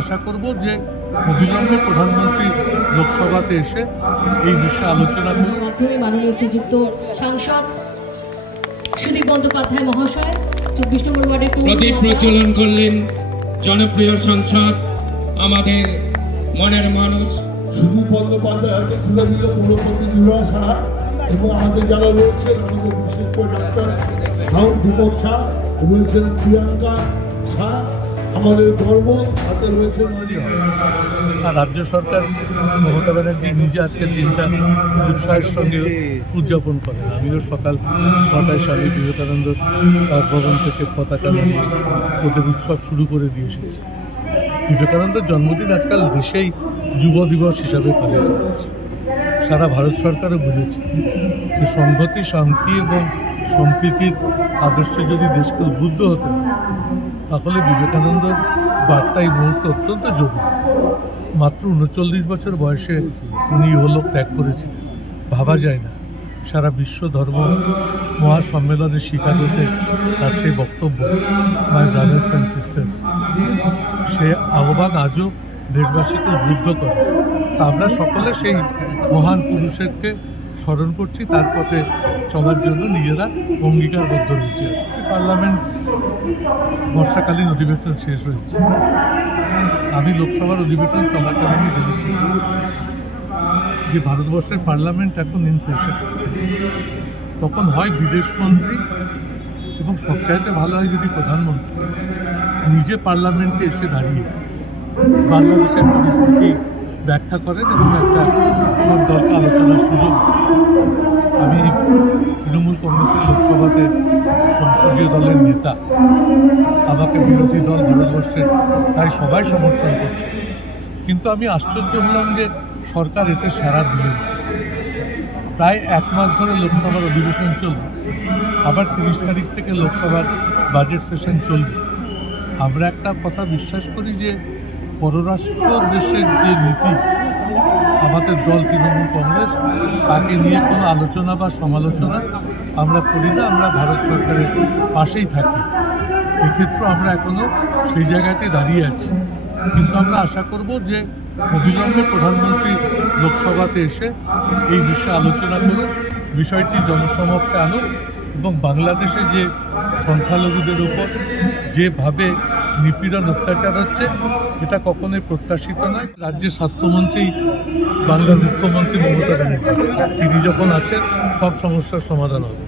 আশা করব যে অবিলম্বে প্রধানমন্ত্রী লোকসভাতে এসে এই বিষয়ে আলোচনা করুন। মাধ্যমে মাননীয় শ্রীযুক্ত সাংসদ সুদীপ বন্দ্যোপাধ্যায় মহাশয় 24 নম্বর ওয়ার্ডের প্রদীপ প্রজ্বলন করলেন জনপ্রিয় সাংসদ আমাদের মনের মানুষ সুদীপ বন্দ্যোপাধ্যায় হাতে তুলে দিল পৌরপতি জুড়া সাহা এবং আমাদের যারা রয়েছেন আমাদের বিশেষ করে ডাক্তার দীপক শাহ রয়েছেন প্রিয়াঙ্কা শাহ, আমাদের গর্ব হাতে রয়েছেন। আর রাজ্য সরকার মমতা ব্যানার্জি নিজে আজকে দিনটা উৎসাহের সঙ্গে উদযাপন করেন। আমিও সকাল 9টায় স্বামী বিবেকানন্দ ভবন থেকে পতাকা নামিয়ে ওদের উৎসব শুরু করে দিয়ে এসেছি। বিবেকানন্দের জন্মদিন আজকাল দেশেই যুব দিবস হিসাবে পালিত হচ্ছে। সারা ভারত সরকারও বুঝেছে যে সংহতি, শান্তি এবং সম্প্রীতির আদর্শে যদি দেশকে উদ্বুদ্ধ হতে হয় তাহলে বিবেকানন্দের বার্তা এই মুহূর্তে অত্যন্ত জরুরি। মাত্র 39 বছর বয়সে উনি ইহলোক ত্যাগ করেছিলেন। ভাবা যায় না সারা বিশ্ব ধর্ম মহাসম্মেলনের শিকাগোতে তার সেই বক্তব্য, মাই ব্রাদার্স অ্যান্ড সিস্টার্স, সে আহ্বান আজও দেশবাসীকে উদ্বুদ্ধ করে। আমরা সকলে সেই মহান পুরুষকে স্মরণ করছি, তার পথে চলার জন্য নিজেরা অঙ্গীকারবদ্ধ রয়েছে। আজকে পার্লামেন্ট বর্ষাকালীন অধিবেশন শেষ হয়েছে। আমি লোকসভার অধিবেশন চলাকালীনই বলেছি যে ভারতবর্ষের পার্লামেন্ট এখন ইন সেশন। তখন হয় বিদেশমন্ত্রী এবং সবচাইতে ভালো হয় যদি প্রধানমন্ত্রী নিজে পার্লামেন্টে এসে দাঁড়িয়ে বাংলাদেশের পরিস্থিতি ব্যাখ্যা করেন এবং একটা সব দলকে আলোচনার সুযোগ দেন। আমি তৃণমূল কংগ্রেসের লোকসভাতে সংসদীয় দলের নেতা, আমাকে বিরোধী দল ভারতবর্ষের তাই সবাই সমর্থন করছে, কিন্তু আমি আশ্চর্য হলাম যে সরকার এতে সাড়া দিলেন। প্রায় 1 মাস ধরে লোকসভার অধিবেশন চলবে, আবার 30 তারিখ থেকে লোকসভার বাজেট সেশন চলবে। আমরা একটা কথা বিশ্বাস করি যে পররাষ্ট্র দেশের যে নীতি আমাদের দল তৃণমূল কংগ্রেস, তাকে নিয়ে কোনো আলোচনা বা সমালোচনা আমরা করি না। আমরা ভারত সরকারের পাশেই থাকি। এক্ষেত্রে আমরা এখনও সেই জায়গাতেই দাঁড়িয়ে আছি, কিন্তু আমরা আশা করব যে অবিলম্বে প্রধানমন্ত্রী লোকসভাতে এসে এই বিষয়ে আলোচনা করুন, বিষয়টি জনসমক্ষে আনুন এবং বাংলাদেশে যে সংখ্যালঘুদের উপর যেভাবে নিপীড়ন অত্যাচার হচ্ছে এটা কখনোই প্রত্যাশিত নয়। রাজ্যের স্বাস্থ্যমন্ত্রী বাংলার মুখ্যমন্ত্রী মমতা ব্যানার্জি, তিনি যখন আছেন সব সমস্যার সমাধান হবে।